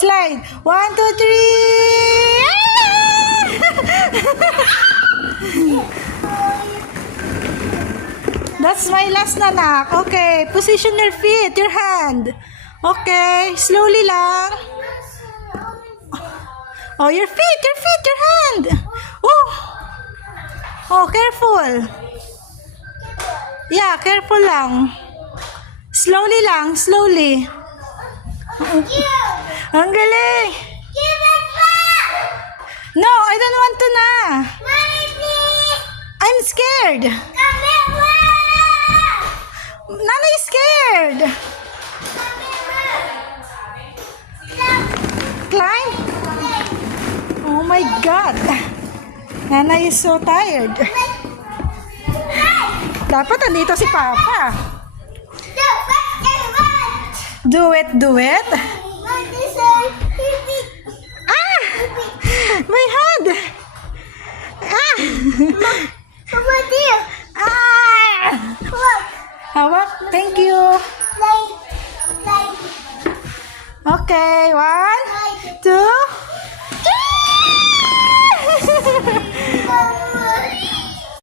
Slide. 1, 2, 3. That's my last na, nak. Okay. Position your feet, your hand. Okay. Slowly lang. Oh, your feet, your hand. Oh. Oh, careful. Yeah, careful lang. Slowly lang, slowly. Ang galing. No, I don't want to na. I'm scared. Nana is scared. Climb. Oh my God. Nana is so tired. Dapat andito si Papa. Do it, do it. Ah! My hand! Ah! Ah! Hawak, thank you. Okay, 1, 2,